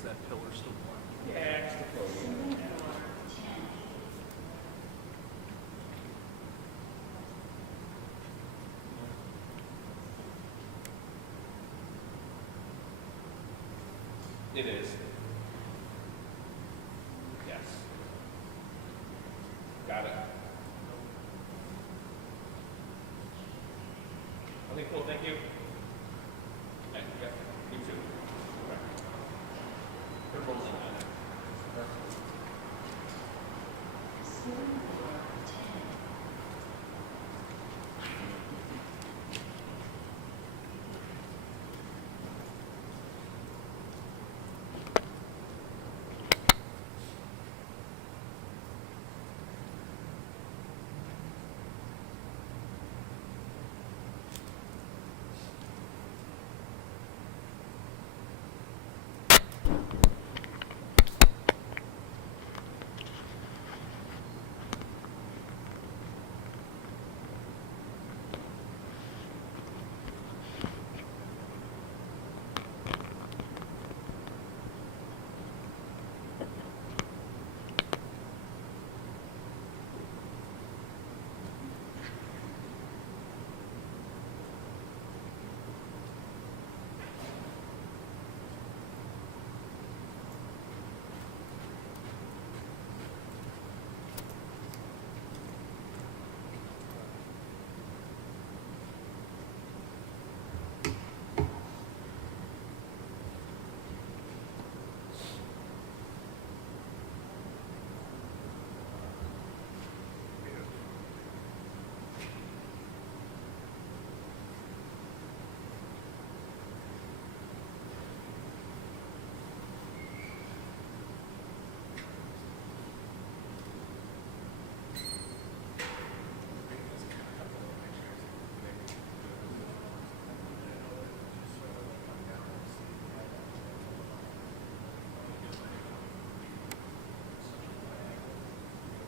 Is that pillar still black? Yeah, it's the podium. It is. Yes. Got it. Okay, cool, thank you. Yeah, you too. Okay. They're both in on it.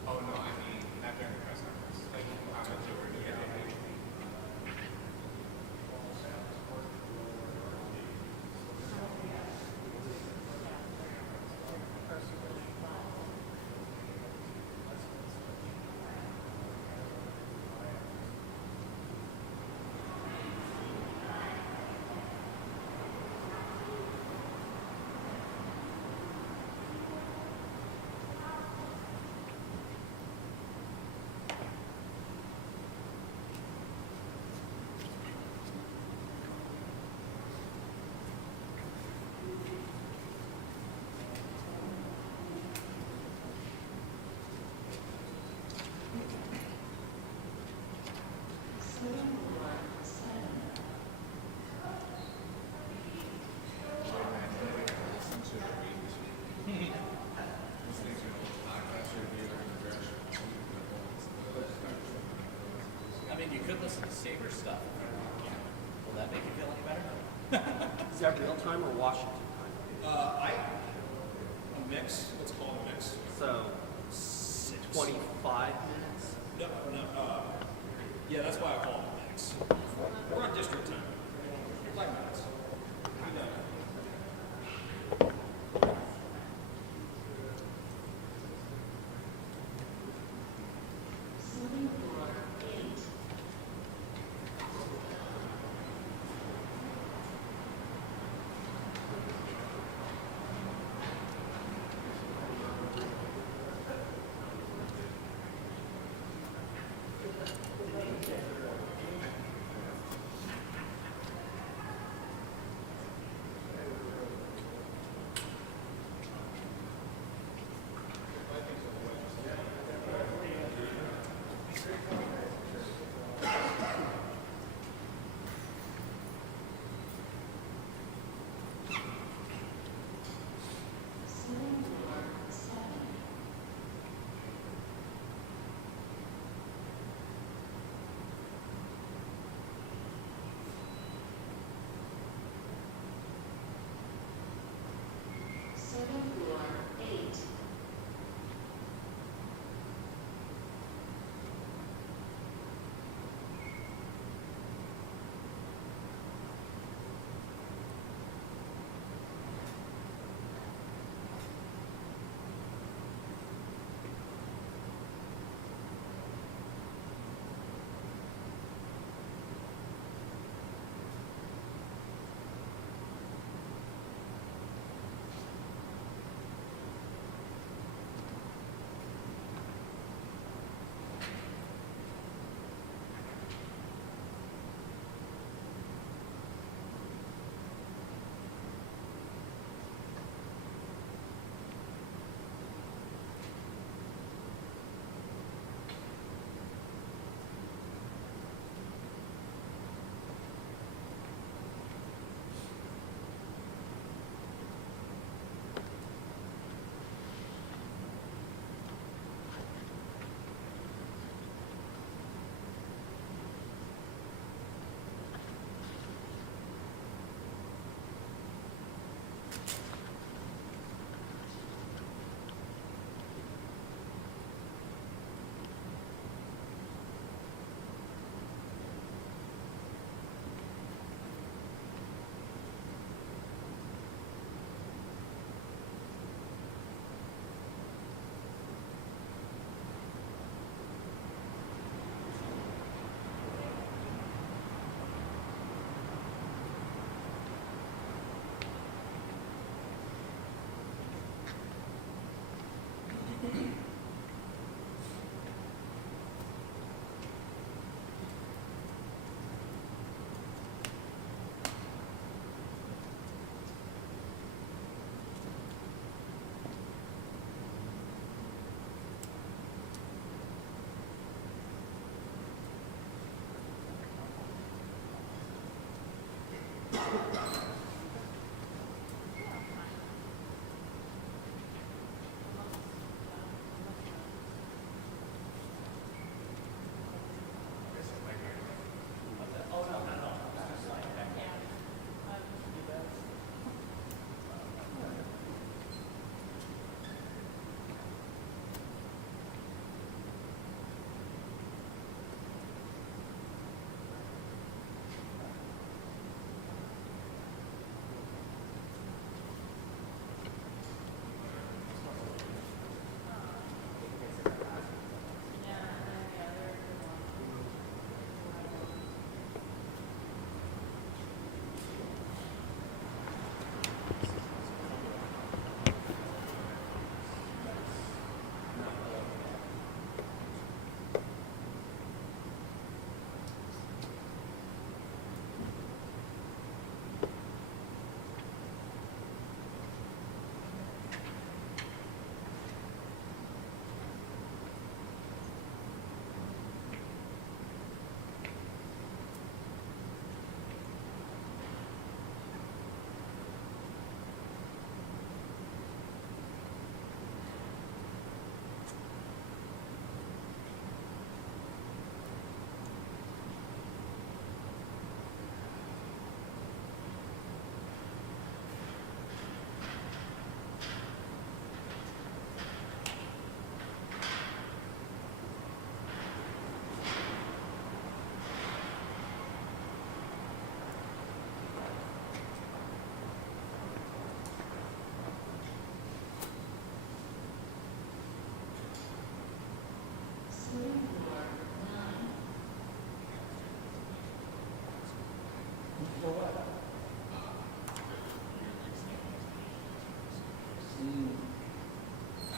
Oh, no, I mean, not during the press conference. Like, comments over the I mean, you could listen to Saber stuff. Will that make you feel any better? Is that real time or Washington time? A mix. Let's call it a mix. So 25 minutes? No, yeah, that's why I call it a mix. We're on district time. 5 minutes. We know.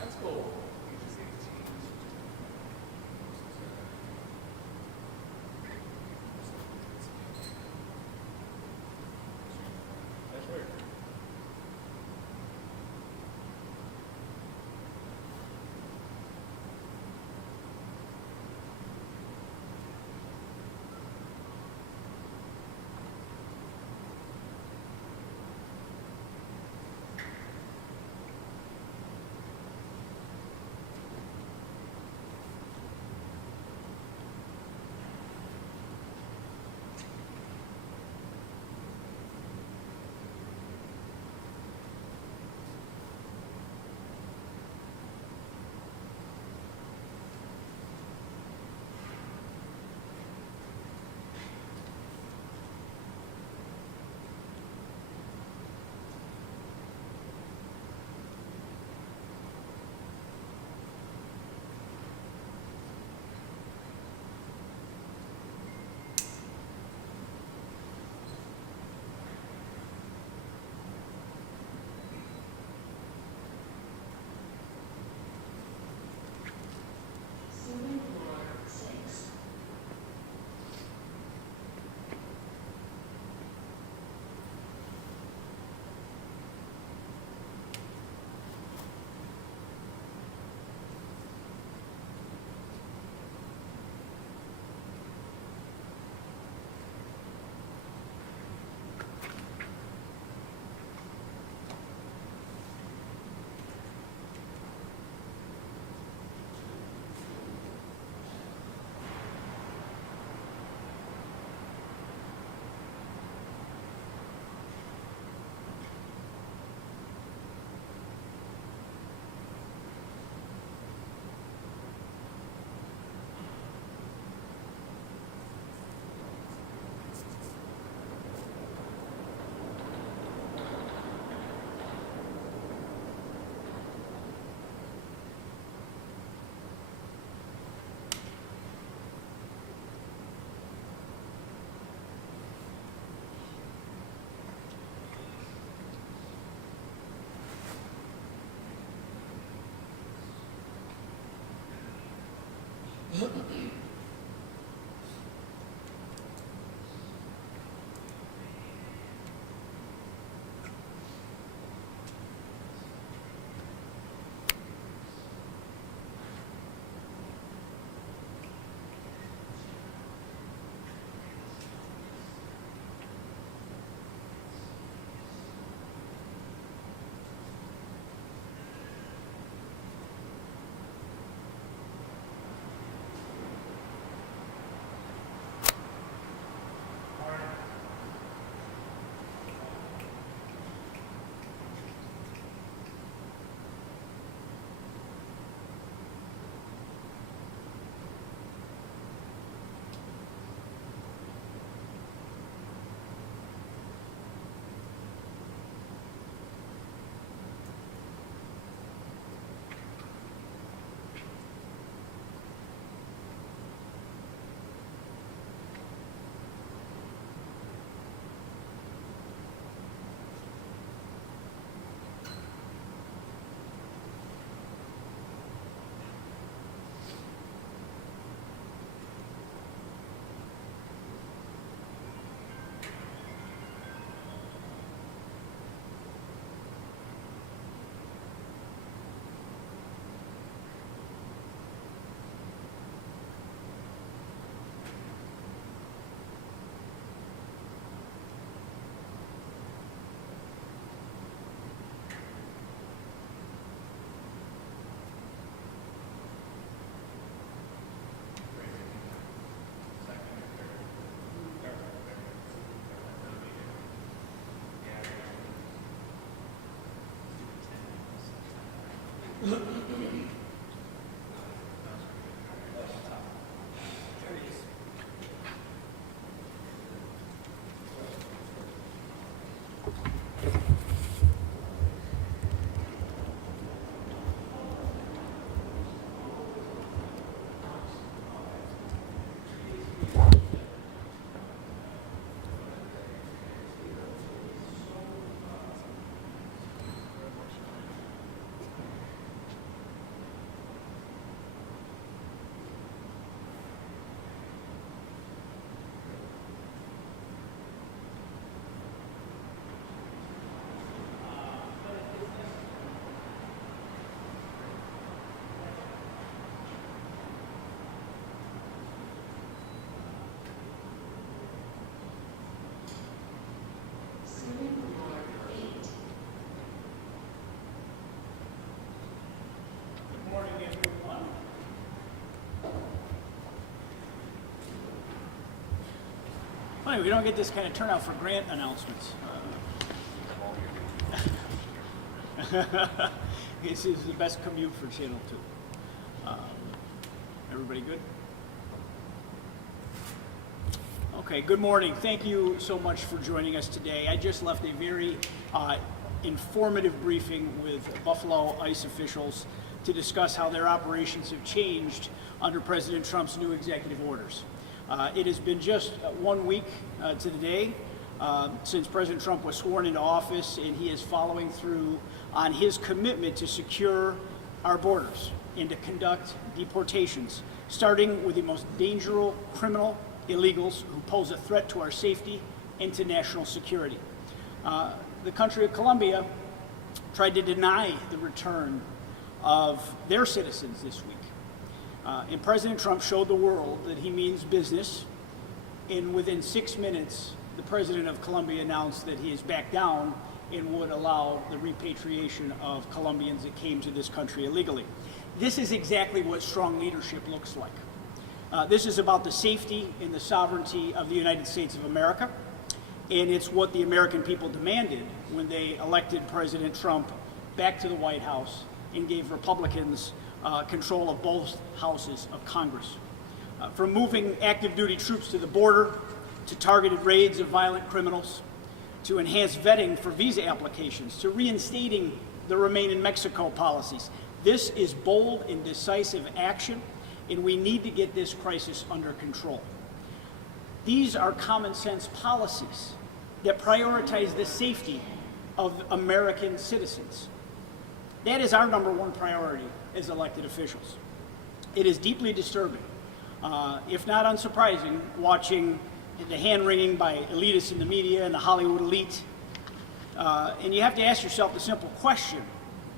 That's cool. That's weird. Good morning, everyone. Funny, we don't get this kind of turnout for grant announcements. This is the best commute for Channel 2. Everybody good? Okay, good morning. Thank you so much for joining us today. I just left a very informative briefing with Buffalo ICE officials to discuss how their operations have changed under President Trump's new executive orders. It has been just 1 week to the day since President Trump was sworn into office, and he is following through on his commitment to secure our borders and to conduct deportations, starting with the most dangerous criminal illegals who pose a threat to our safety and to national security. The country of Colombia tried to deny the return of their citizens this week. And President Trump showed the world that he means business, and within 6 minutes, the president of Colombia announced that he has backed down and would allow the repatriation of Colombians that came to this country illegally. This is exactly what strong leadership looks like. This is about the safety and the sovereignty of the United States of America, and it's what the American people demanded when they elected President Trump back to the White House and gave Republicans control of both houses of Congress. From moving active duty troops to the border, to targeted raids of violent criminals, to enhanced vetting for visa applications, to reinstating the Remain in Mexico policies. This is bold and decisive action, and we need to get this crisis under control. These are common sense policies that prioritize the safety of American citizens. That is our number one priority as elected officials. It is deeply disturbing, if not unsurprising, watching the hand-wringing by elitists in the media and the Hollywood elite. And you have to ask yourself the simple question: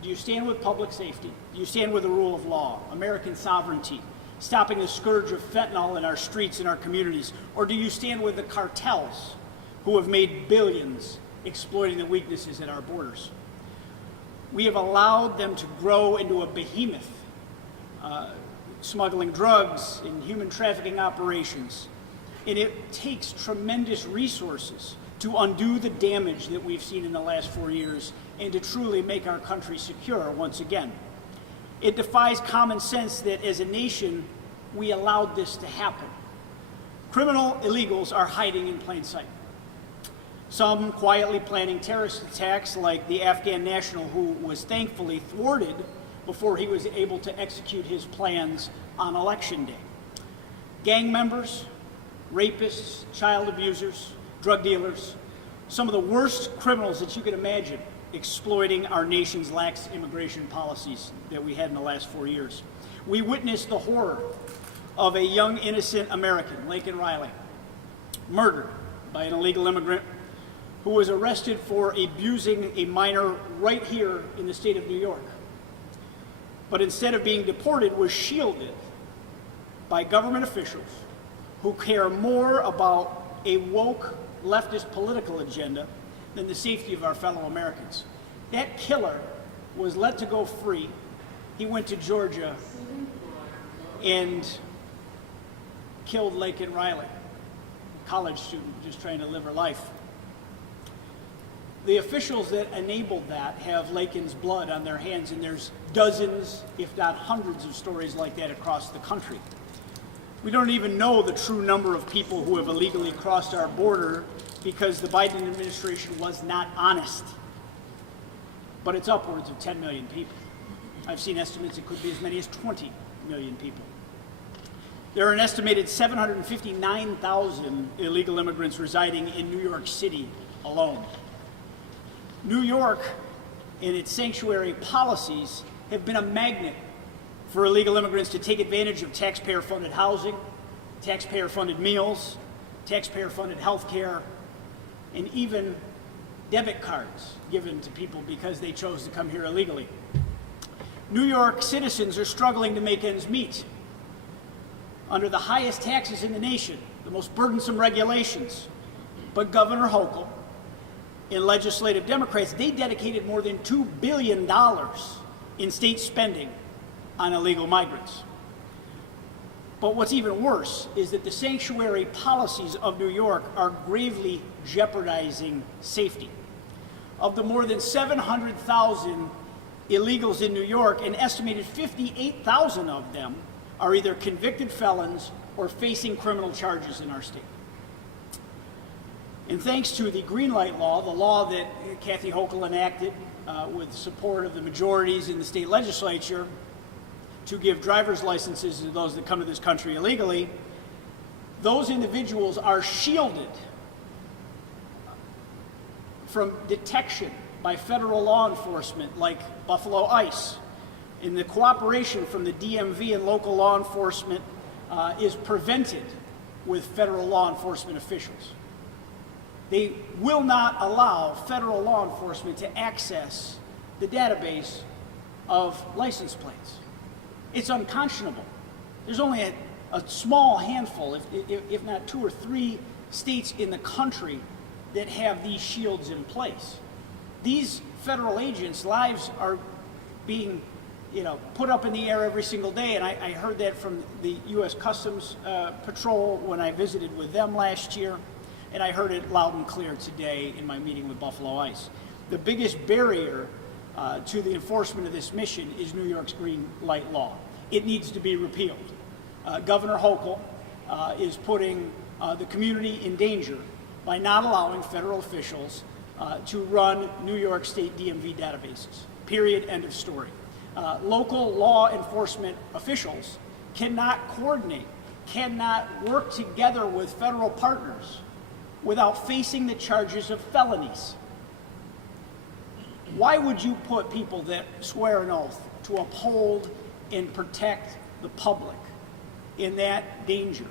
do you stand with public safety? Do you stand with the rule of law, American sovereignty, stopping the scourge of fentanyl in our streets and our communities? Or do you stand with the cartels who have made billions exploiting the weaknesses at our borders? We have allowed them to grow into a behemoth, smuggling drugs and human trafficking operations. And it takes tremendous resources to undo the damage that we've seen in the last 4 years and to truly make our country secure once again. It defies common sense that as a nation, we allowed this to happen. Criminal illegals are hiding in plain sight. Some quietly planning terrorist attacks, like the Afghan national who was thankfully thwarted before he was able to execute his plans on Election Day. Gang members, rapists, child abusers, drug dealers, some of the worst criminals that you could imagine exploiting our nation's lax immigration policies that we had in the last 4 years. We witnessed the horror of a young, innocent American, Laken Riley, murdered by an illegal immigrant who was arrested for abusing a minor right here in the state of New York. But instead of being deported, was shielded by government officials who care more about a woke leftist political agenda than the safety of our fellow Americans. That killer was let to go free. He went to Georgia and killed Laken Riley, a college student just trying to live her life. The officials that enabled that have Lakin's blood on their hands, and there's dozens, if not hundreds, of stories like that across the country. We don't even know the true number of people who have illegally crossed our border because the Biden administration was not honest. But it's upwards of 10 million people. I've seen estimates it could be as many as 20 million people. There are an estimated 759,000 illegal immigrants residing in New York City alone. New York and its sanctuary policies have been a magnet for illegal immigrants to take advantage of taxpayer-funded housing, taxpayer-funded meals, taxpayer-funded health care, and even debit cards given to people because they chose to come here illegally. New York citizens are struggling to make ends meet under the highest taxes in the nation, the most burdensome regulations. But Governor Hochul and legislative Democrats, they dedicated more than $2 billion in state spending on illegal migrants. But what's even worse is that the sanctuary policies of New York are gravely jeopardizing safety. Of the more than 700,000 illegals in New York, an estimated 58,000 of them are either convicted felons or facing criminal charges in our state. And thanks to the green light law, the law that Kathy Hochul enacted with support of the majorities in the state legislature to give driver's licenses to those that come to this country illegally, those individuals are shielded from detection by federal law enforcement like Buffalo ICE. And the cooperation from the DMV and local law enforcement is prevented with federal law enforcement officials. They will not allow federal law enforcement to access the database of license plates. It's unconscionable. There's only a small handful, if not 2 or 3 states in the country that have these shields in place. These federal agents' lives are being put up in the air every single day, and I heard that from the U.S. Customs Patrol when I visited with them last year, and I heard it loud and clear today in my meeting with Buffalo ICE. The biggest barrier to the enforcement of this mission is New York's green light law. It needs to be repealed. Governor Hochul is putting the community in danger by not allowing federal officials to run New York State DMV databases. Period, end of story. Local law enforcement officials cannot coordinate, cannot work together with federal partners without facing the charges of felonies. Why would you put people that swear an oath to uphold and protect the public in that danger,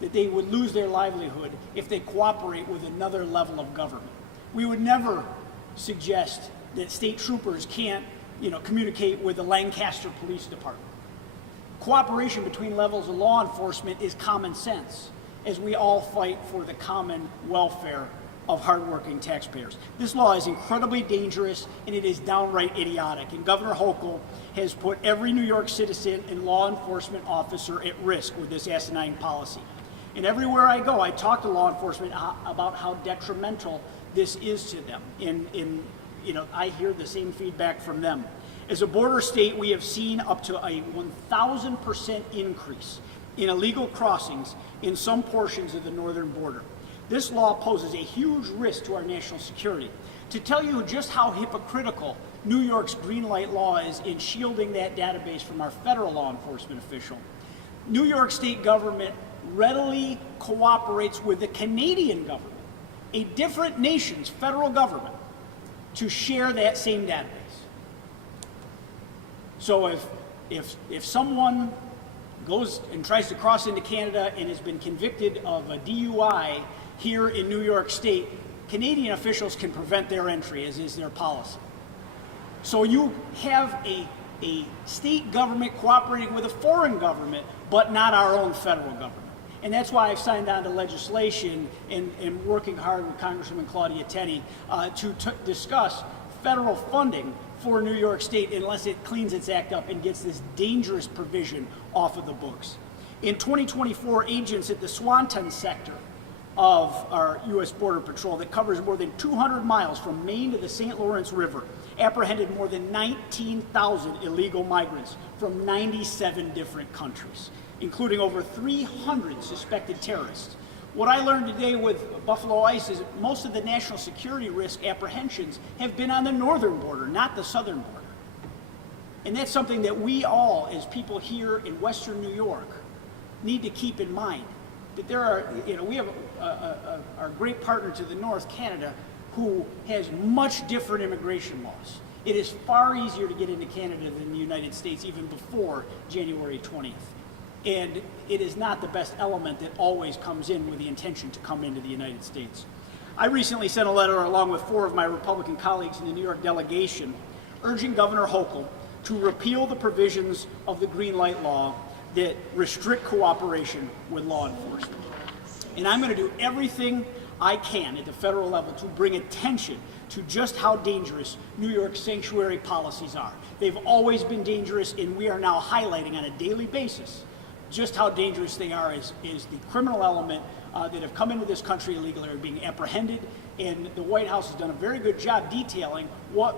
that they would lose their livelihood if they cooperate with another level of government? We would never suggest that state troopers can't communicate with the Lancaster Police Department. Cooperation between levels of law enforcement is common sense as we all fight for the common welfare of hardworking taxpayers. This law is incredibly dangerous and it is downright idiotic. And Governor Hochul has put every New York citizen and law enforcement officer at risk with this asinine policy. And everywhere I go, I talk to law enforcement about how detrimental this is to them. I hear the same feedback from them. As a border state, we have seen up to a 1,000% increase in illegal crossings in some portions of the northern border. This law poses a huge risk to our national security. To tell you just how hypocritical New York's green light law is in shielding that database from our federal law enforcement official, New York state government readily cooperates with the Canadian government, a different nation's federal government, to share that same database. So if someone goes and tries to cross into Canada and has been convicted of a DUI here in New York State, Canadian officials can prevent their entry, as is their policy. So you have a state government cooperating with a foreign government, but not our own federal government. And that's why I've signed on to legislation and working hard with Congresswoman Claudia Tenney to discuss federal funding for New York State unless it cleans its act up and gets this dangerous provision off of the books. In 2024, agents at the Swanton sector of our U.S. Border Patrol that covers more than 200 miles from Maine to the St. Lawrence River apprehended more than 19,000 illegal migrants from 97 different countries, including over 300 suspected terrorists. What I learned today with Buffalo ICE is most of the national security risk apprehensions have been on the northern border, not the southern border. And that's something that we all, as people here in Western New York, need to keep in mind. That there are, we have our great partner to the north, Canada, who has much different immigration laws. It is far easier to get into Canada than the United States, even before January 20th. And it is not the best element that always comes in with the intention to come into the United States. I recently sent a letter along with 4 of my Republican colleagues in the New York delegation urging Governor Hochul to repeal the provisions of the green light law that restrict cooperation with law enforcement. And I'm going to do everything I can at the federal level to bring attention to just how dangerous New York's sanctuary policies are. They've always been dangerous, and we are now highlighting on a daily basis just how dangerous they are as the criminal element that have come into this country illegally are being apprehended, and the White House has done a very good job detailing what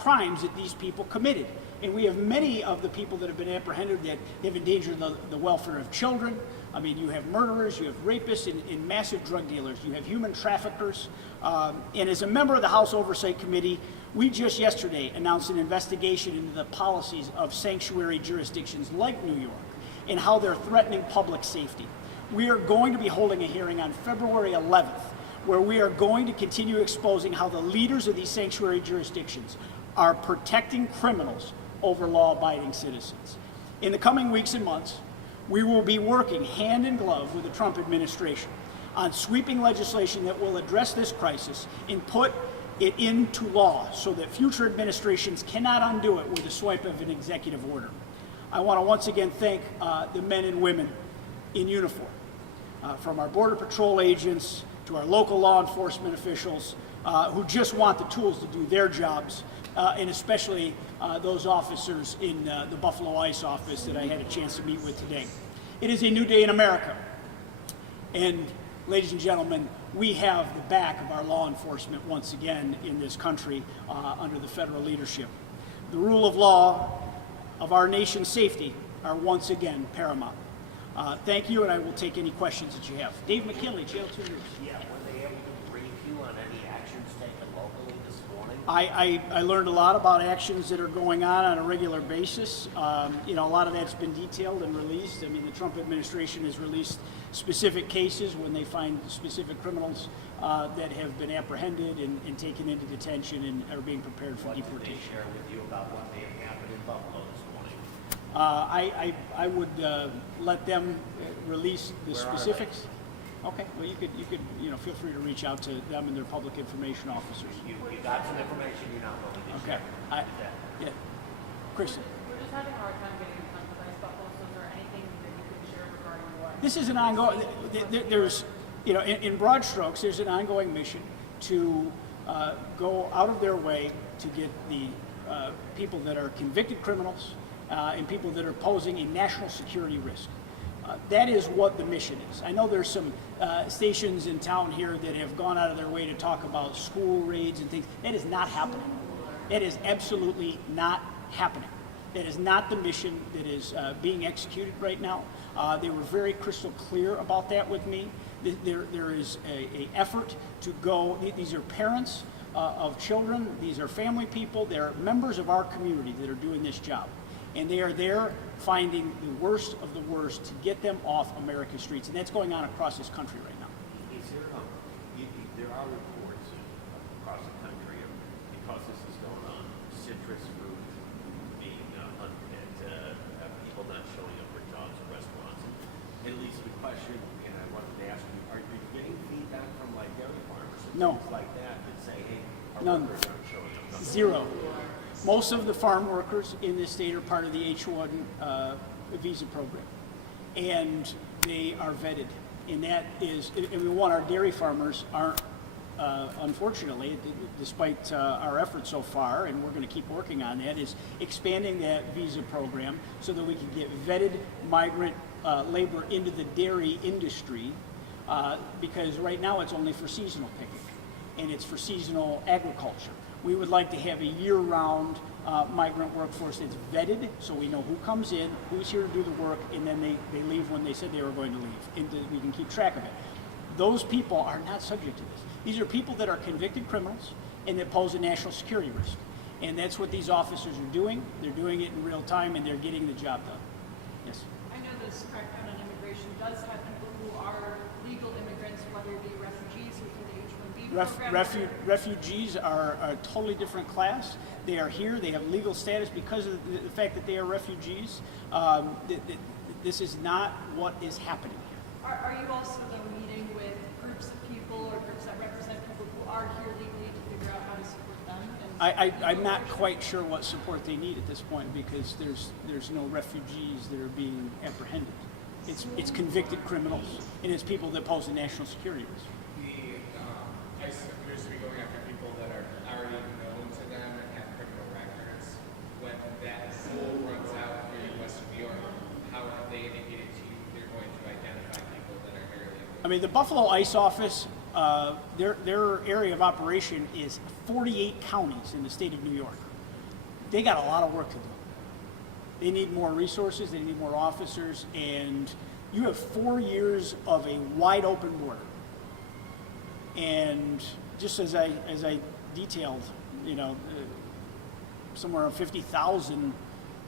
crimes that these people committed. And we have many of the people that have been apprehended that have endangered the welfare of children. I mean, you have murderers, you have rapists, and massive drug dealers. You have human traffickers. And as a member of the House Oversight Committee, we just yesterday announced an investigation into the policies of sanctuary jurisdictions like New York and how they're threatening public safety. We are going to be holding a hearing on February 11th, where we are going to continue exposing how the leaders of these sanctuary jurisdictions are protecting criminals over law-abiding citizens. In the coming weeks and months, we will be working hand in glove with the Trump administration on sweeping legislation that will address this crisis and put it into law so that future administrations cannot undo it with a swipe of an executive order. I want to once again thank the men and women in uniform, from our Border Patrol agents to our local law enforcement officials who just want the tools to do their jobs, and especially those officers in the Buffalo ICE office that I had a chance to meet with today. It is a new day in America. And ladies and gentlemen, we have the back of our law enforcement once again in this country under the federal leadership. The rule of law of our nation's safety are once again paramount. Thank you, and I will take any questions that you have. Dave McKinley, Jail 2 Years. Yeah, were they able to brief you on any actions taken locally this morning? I learned a lot about actions that are going on a regular basis. A lot of that's been detailed and released. I mean, the Trump administration has released specific cases when they find specific criminals that have been apprehended and taken into detention and are being prepared for deportation. What did they share with you about what may have happened in Buffalo this morning? I would let them release the specifics. Okay. Well, you could feel free to reach out to them and their public information officers. You got some information you're not willing to share. Okay. Yeah. Kristen. We're just having a hard time getting in touch with ICE Buffalo, so is there anything that you can share regarding what? This is an ongoing. There's, in broad strokes, there's an ongoing mission to go out of their way to get the people that are convicted criminals and people that are posing a national security risk. That is what the mission is. I know there's some stations in town here that have gone out of their way to talk about school raids and things. That is not happening. That is absolutely not happening. That is not the mission that is being executed right now. They were very crystal clear about that with me. There is a effort to go. These are parents of children. These are family people. They're members of our community that are doing this job. And they are there finding the worst of the worst to get them off America's streets. And that's going on across this country right now. Is there, there are reports across the country of, because this is going on, citrus fruit being unfit, people not showing up for jobs at restaurants. At least the question, and I wanted to ask you, are you getting feedback from like dairy farmers and No. things like that say, hey, our None. workers aren't showing up? Zero. Most of the farm workers in this state are part of the H-1 visa program, and they are vetted. And that is, and our dairy farmers aren't, unfortunately, despite our efforts so far, and we're going to keep working on that, is expanding that visa program so that we can get vetted migrant labor into the dairy industry because right now it's only for seasonal picking, and it's for seasonal agriculture. We would like to have a year-round migrant workforce that's vetted, so we know who comes in, who's here to do the work, and then they leave when they said they were going to leave, and we can keep track of it. Those people are not subject to this. These are people that are convicted criminals and that pose a national security risk. And that's what these officers are doing. They're doing it in real time, and they're getting the job done. Yes? I know this crackdown on immigration does have people who are legal immigrants, whether it be refugees who through the H-1B program. Refugees are a totally different class. They are here. They have legal status because of the fact that they are refugees. This is not what is happening here. Are you also though meeting with groups of people or groups that represent people who are here legally to figure out how to support them? I'm not quite sure what support they need at this point because there's no refugees that are being apprehended. It's convicted criminals, and it's people that pose a national security risk. The ICE appears to be going after people that are already known to them and have criminal records. When that rule runs out here in Western New York, how have they indicated to you they're going to identify people that are here illegally? I mean, the Buffalo ICE office, their area of operation is 48 counties in the state of New York. They got a lot of work to do. They need more resources, they need more officers, and you have 4 years of a wide open border. And just as I detailed, somewhere around 50,000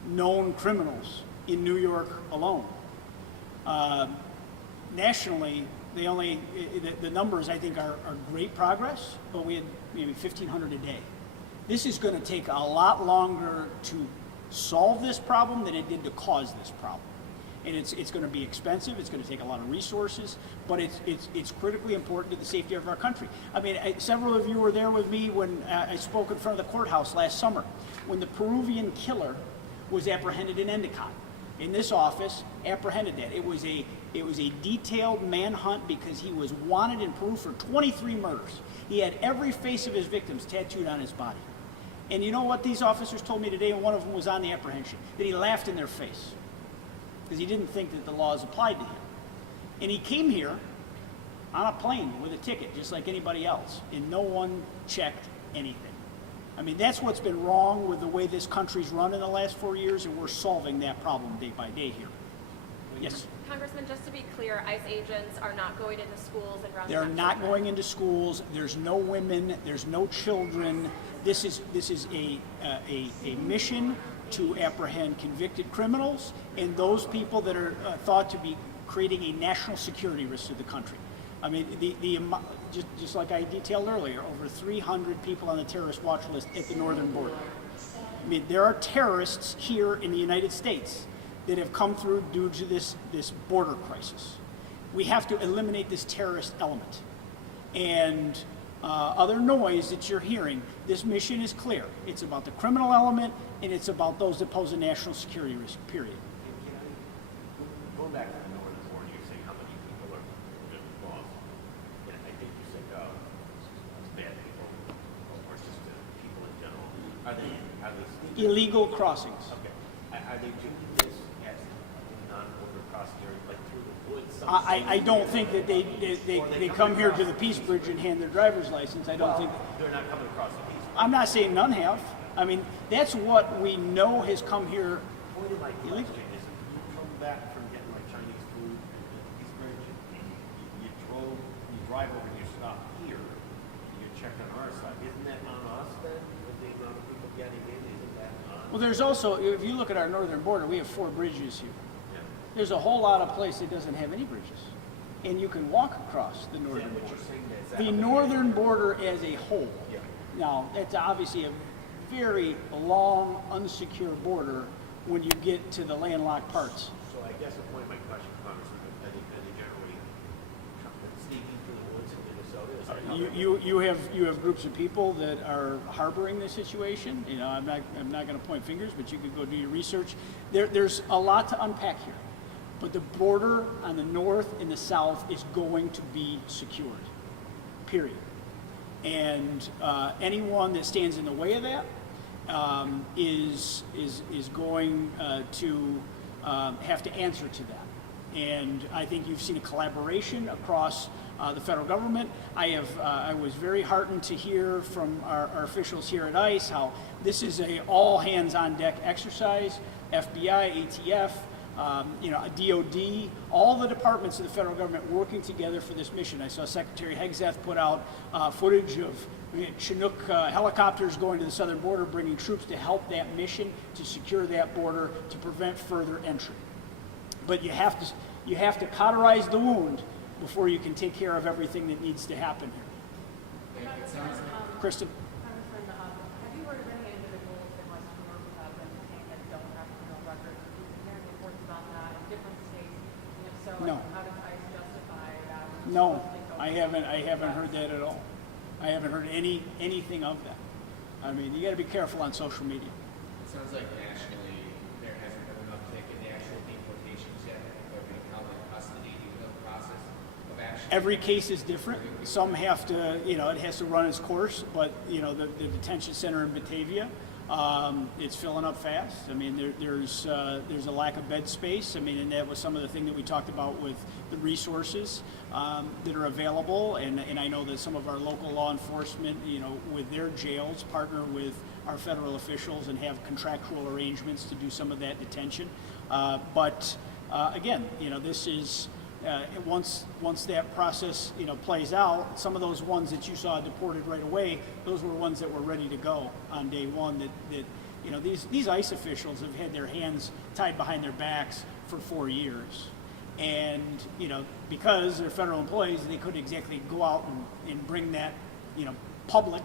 known criminals in New York alone. Nationally, the numbers I think are great progress, but we had maybe 1,500 a day. This is going to take a lot longer to solve this problem than it did to cause this problem. And it's going to be expensive, it's going to take a lot of resources, but it's critically important to the safety of our country. I mean, several of you were there with me when I spoke in front of the courthouse last summer, when the Peruvian killer was apprehended in Endicott. In this office, apprehended that. It was a detailed manhunt because he was wanted in Peru for 23 murders. He had every face of his victims tattooed on his body. And you know what these officers told me today, and one of them was on the apprehension, that he laughed in their face because he didn't think that the laws applied to him. And he came here on a plane with a ticket, just like anybody else, and no one checked anything. I mean, that's what's been wrong with the way this country's run in the last 4 years, and we're solving that problem day by day here. Yes? Congressman, just to be clear, ICE agents are not going into schools and rounding They're up not children. going into schools. There's no women. There's no children. This is a mission to apprehend convicted criminals and those people that are thought to be creating a national security risk to the country. I mean, just like I detailed earlier, over 300 people on the terrorist watch list at the northern border. I mean, there are terrorists here in the United States that have come through due to this border crisis. We have to eliminate this terrorist element. And other noise that you're hearing, this mission is clear. It's about the criminal element, and it's about those that pose a national security risk, period. Going back to the northern border, you're saying how many people are involved. And I think you said it's bad people, or just people in general. Are they sneaking? Illegal crossings. Okay. Are they doing this as non-border crossing area, like through the woods? I don't think that they come here to the Peace Bridge and hand their driver's license. I don't think. They're not coming across the Peace Bridge. I'm not saying none have. I mean, that's what we know has come here The point of my illegally. question is, if you come back from getting like Chinese food at the Peace Bridge, and you drive over and you stop here, you get checked on our side. Isn't that on us then? With the amount of people getting in, isn't that on? Well, there's also, if you look at our northern border, we have 4 bridges here. Yeah. There's a whole lot of place that doesn't have any bridges. And you can walk across the Is northern that what border. you're saying? Is that The how they- northern border as a whole. Yeah. Now, it's obviously a very long, unsecure border when you get to the landlocked parts. So I guess the point of my question, Congressman, are they generally sneaking through the woods in Minnesota? Is that how they're- You have groups of people that are harboring the situation. You know, I'm not going to point fingers, but you could go do your research. There's a lot to unpack here, but the border on the north and the south is going to be secured. Period. And anyone that stands in the way of that is going to have to answer to that. And I think you've seen a collaboration across the federal government. I was very heartened to hear from our officials here at ICE how this is a all hands on deck exercise. FBI, ATF, DOD, all the departments of the federal government working together for this mission. I saw Secretary Hegseth put out footage of Chinook helicopters going to the southern border, bringing troops to help that mission, to secure that border, to prevent further entry. But you have to cauterize the wound before you can take care of everything that needs to happen here. Kristen? Congressman, have you heard of any individuals in West New York who have been detained that don't have criminal records? We've been hearing reports about that in different states, and if so, No. how does ICE justify that? No, I haven't heard that at all. I haven't heard anything of that. I mean, you got to be careful on social media. It sounds like nationally there hasn't been an uptick in the actual deportations yet. They're being held in custody, even though the process of actually. Every case is different. Some have to, it has to run its course, but, the detention center in Batavia, it's filling up fast. I mean, there's a lack of bed space. I mean, and that was some of the thing that we talked about with the resources that are available. And I know that some of our local law enforcement, with their jails, partner with our federal officials and have contractual arrangements to do some of that detention. But again, this is once that process plays out. Some of those ones that you saw deported right away, those were ones that were ready to go on day one. That these ICE officials have had their hands tied behind their backs for 4 years, and because they're federal employees, they couldn't exactly go out and bring that public.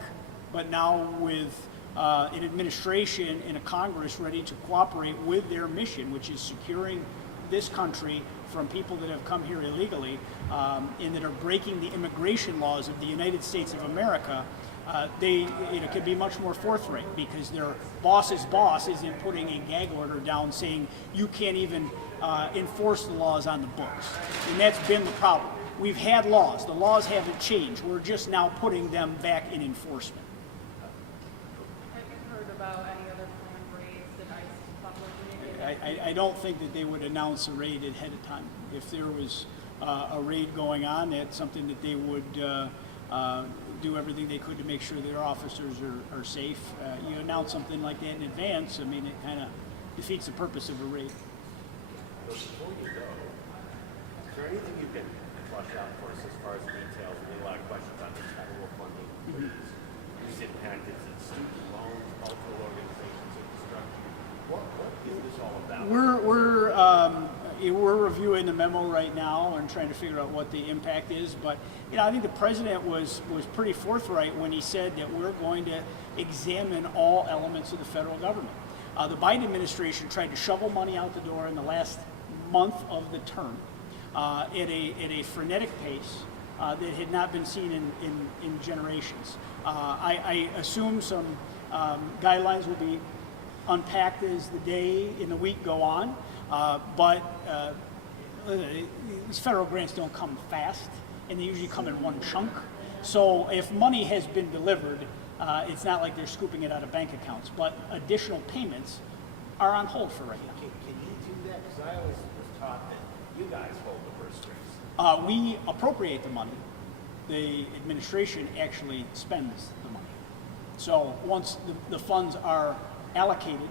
But now with an administration and a Congress ready to cooperate with their mission, which is securing this country from people that have come here illegally and that are breaking the immigration laws of the United States of America, they could be much more forthright, because their boss's boss isn't putting a gag order down saying you can't even enforce the laws on the books. And that's been the problem. We've had laws. The laws haven't changed. We're just now putting them back in enforcement. Have you heard about any other planned raids that ICE is publicly? I don't think that they would announce a raid ahead of time. If there was a raid going on, that's something that they would do everything they could to make sure their officers are safe. You announce something like that in advance, I mean, it kind of defeats the purpose of a raid. Before you go, is there anything you can flush out for us as far as details? We get a lot of questions on the federal funding for these impact. Is it student loans, cultural organizations, infrastructure? What is this all about? We're reviewing the memo right now and trying to figure out what the impact is. But I think the president was pretty forthright when he said that we're going to examine all elements of the federal government. The Biden administration tried to shovel money out the door in the last month of the term at a frenetic pace that had not been seen in generations. I assume some guidelines will be unpacked as the day and the week go on, but these federal grants don't come fast, and they usually come in one chunk. So if money has been delivered, it's not like they're scooping it out of bank accounts, but additional payments are on hold for right now. Can you do that? Because I always was taught that you guys hold the purse strings. We appropriate the money. The administration actually spends the money. So once the funds are allocated,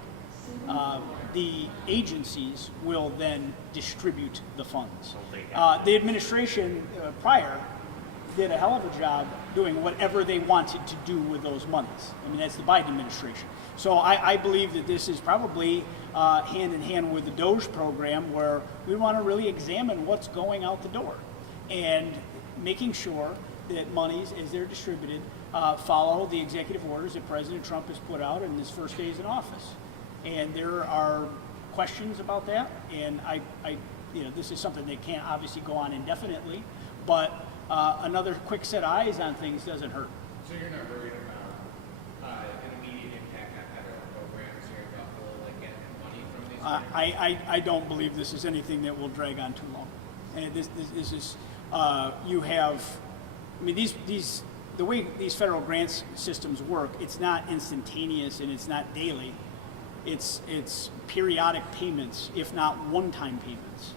the agencies will then distribute the funds. The administration prior did a hell of a job doing whatever they wanted to do with those monies. I mean, that's the Biden administration. So I believe that this is probably hand in hand with the DOGE program, where we want to really examine what's going out the door and making sure that monies, as they're distributed, follow the executive orders that President Trump has put out in his first days in office. And there are questions about that, and this is something that can't obviously go on indefinitely, but another quick set of eyes on things doesn't hurt. So you're not worried about an immediate impact on federal programs here in Buffalo, like getting money from these? I don't believe this is anything that will drag on too long. And this is you have, I mean, these the way these federal grants systems work, it's not instantaneous and it's not daily. It's periodic payments, if not one-time payments.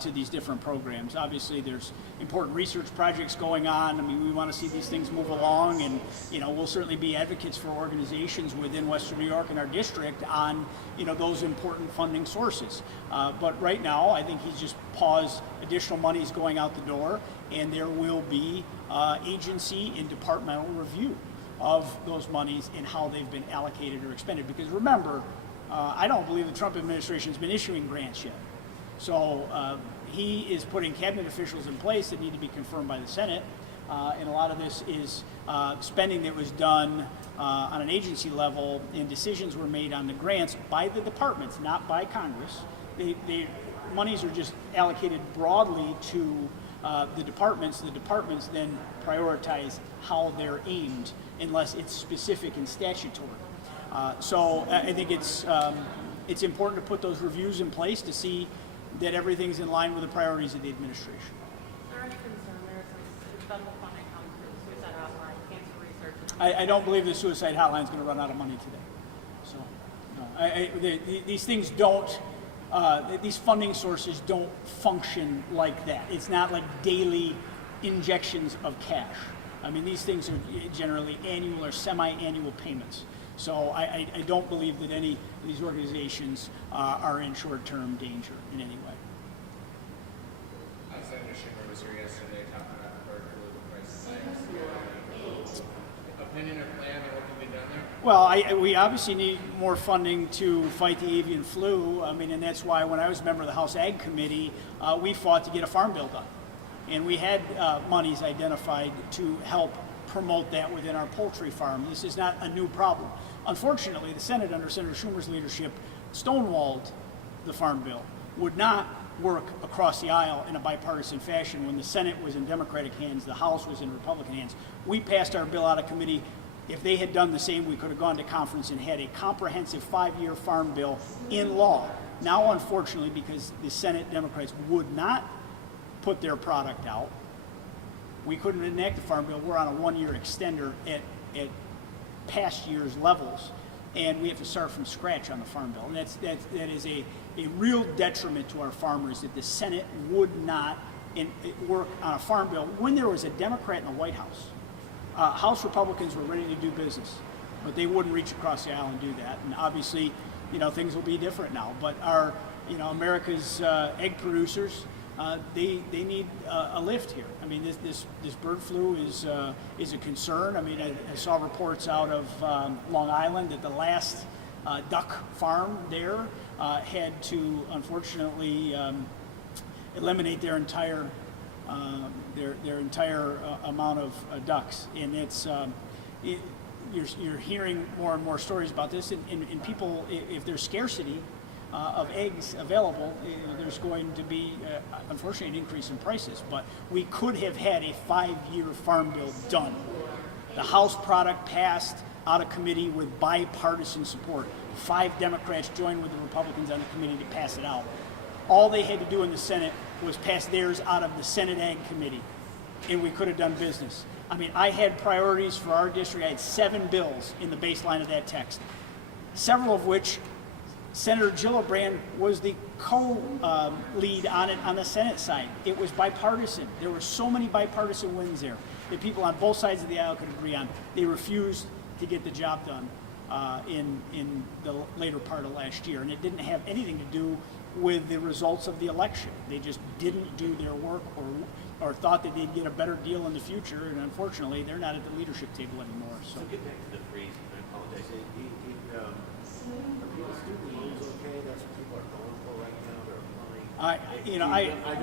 to these different programs. Obviously, there's important research projects going on. I mean, we want to see these things move along, and we'll certainly be advocates for organizations within Western New York and our district on those important funding sources. But right now, I think he's just paused additional monies going out the door, and there will be agency and departmental review of those monies and how they've been allocated or expended. Because remember, I don't believe the Trump administration has been issuing grants yet. So he is putting cabinet officials in place that need to be confirmed by the Senate, and a lot of this is spending that was done on an agency level, and decisions were made on the grants by the departments, not by Congress. Monies are just allocated broadly to the departments. The departments then prioritize how they're aimed, unless it's specific and statutory. So I think it's important to put those reviews in place to see that everything's in line with the priorities of the administration. Is there any concern there since federal funding comes through the suicide hotline, cancer research? I don't believe the suicide hotline is going to run out of money today. So, no, these things don't, these funding sources don't function like that. It's not like daily injections of cash. I mean, these things are generally annual or semi-annual payments. So I don't believe that any of these organizations are in short-term danger in any way. Senator Schumer was here yesterday talking about the bird flu, the price of eggs. Opinion or plan on what can be done there? Well, we obviously need more funding to fight the avian flu. I mean, and that's why when I was a member of the House Ag Committee, we fought to get a farm bill done. And we had monies identified to help promote that within our poultry farm. This is not a new problem. Unfortunately, the Senate, under Senator Schumer's leadership, stonewalled the farm bill, would not work across the aisle in a bipartisan fashion. When the Senate was in Democratic hands, the House was in Republican hands. We passed our bill out of committee. If they had done the same, we could have gone to conference and had a comprehensive 5-year farm bill in law. Now, unfortunately, because the Senate Democrats would not put their product out, we couldn't enact the farm bill. We're on a 1-year extender at past year's levels, and we have to start from scratch on the farm bill. And that is a real detriment to our farmers that the Senate would not work on a farm bill when there was a Democrat in the White House. House Republicans were ready to do business, but they wouldn't reach across the aisle and do that. And obviously, things will be different now. But our, America's egg producers, they need a lift here. I mean, this bird flu is a concern. I mean, I saw reports out of Long Island that the last duck farm there had to unfortunately eliminate their entire amount of ducks, and it's you're hearing more and more stories about this, and people, if there's scarcity of eggs available, there's going to be, unfortunately, an increase in prices. But we could have had a 5-year farm bill done. The House product passed out of committee with bipartisan support. 5 Democrats joined with the Republicans on the committee to pass it out. All they had to do in the Senate was pass theirs out of the Senate Ag Committee, and we could have done business. I mean, I had priorities for our district. I had 7 bills in the baseline of that text, several of which Senator Gillibrand was the co-lead on it on the Senate side. It was bipartisan. There were so many bipartisan wins there that people on both sides of the aisle could agree on. They refused to get the job done in the later part of last year, and it didn't have anything to do with the results of the election. They just didn't do their work or thought that they'd get a better deal in the future, and unfortunately, they're not at the leadership table anymore. So get back to the freeze, and I apologize. Are student loans okay? That's what people are going for right now. They're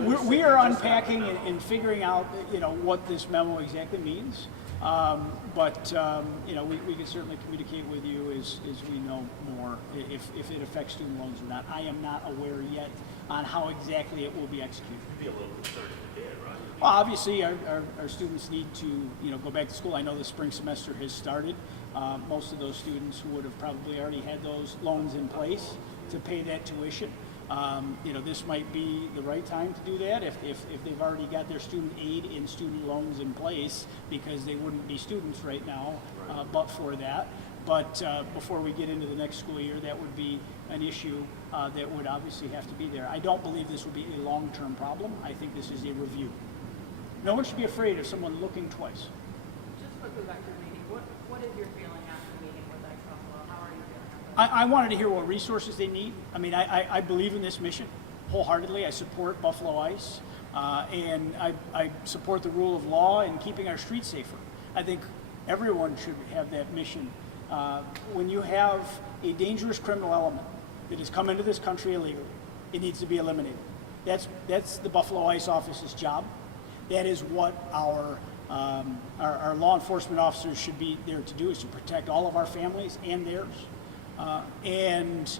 applying. We are unpacking and figuring out, what this memo exactly means. But we can certainly communicate with you as we know more if it affects student loans or not. I am not aware yet on how exactly it will be executed. You'd be a little concerned if it did, right? Well, obviously, our students need to go back to school. I know the spring semester has started. Most of those students who would have probably already had those loans in place to pay that tuition. This might be the right time to do that if they've already got their student aid and student loans in place, because they wouldn't be students right now, but for that. But before we get into the next school year, that would be an issue that would obviously have to be there. I don't believe this will be a long-term problem. I think this is a review. No one should be afraid of someone looking twice. Just quickly back to the meeting, what is your feeling after the meeting with Ice Buffalo? How are you feeling after that? I wanted to hear what resources they need. I mean, I believe in this mission wholeheartedly. I support Buffalo Ice, and I support the rule of law and keeping our streets safer. I think everyone should have that mission. When you have a dangerous criminal element that has come into this country illegally, it needs to be eliminated. That's the Buffalo Ice Office's job. That is what our law enforcement officers should be there to do, is to protect all of our families and theirs. And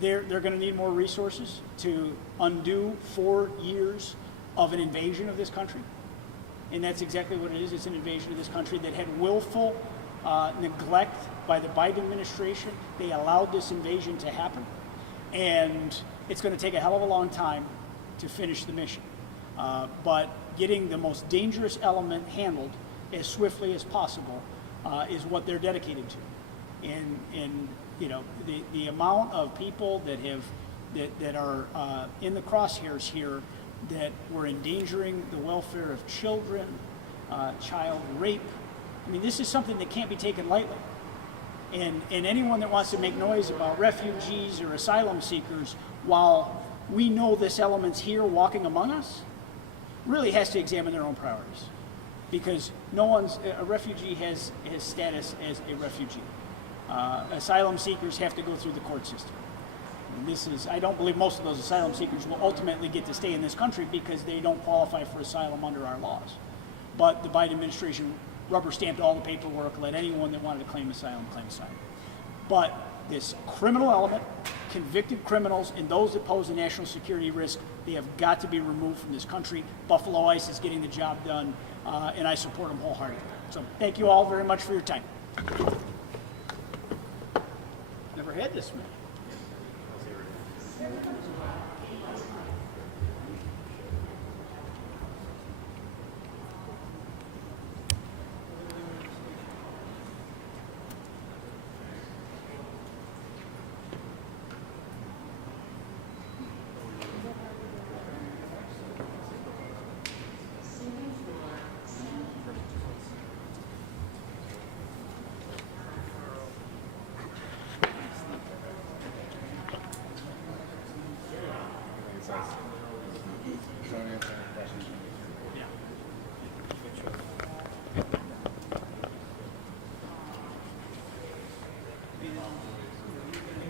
they're going to need more resources to undo 4 years of an invasion of this country. And that's exactly what it is. It's an invasion of this country that had willful neglect by the Biden administration. They allowed this invasion to happen. And it's going to take a hell of a long time to finish the mission. But getting the most dangerous element handled as swiftly as possible is what they're dedicated to. And you know, the amount of people that are in the crosshairs here that were endangering the welfare of children, child rape. I mean, this is something that can't be taken lightly. And anyone that wants to make noise about refugees or asylum seekers, while we know this element's here walking among us, really has to examine their own priorities. Because a refugee has status as a refugee. Asylum seekers have to go through the court system. And I don't believe most of those asylum seekers will ultimately get to stay in this country because they don't qualify for asylum under our laws. But the Biden administration rubber stamped all the paperwork, let anyone that wanted to claim asylum. But this criminal element, convicted criminals, and those that pose a national security risk, they have got to be removed from this country. Buffalo Ice is getting the job done, and I support them wholeheartedly. So thank you all very much for your time. Never had this many.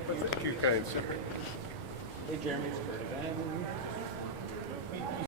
Thank you, kind sir. Hey, Jeremy, it's Kurt again.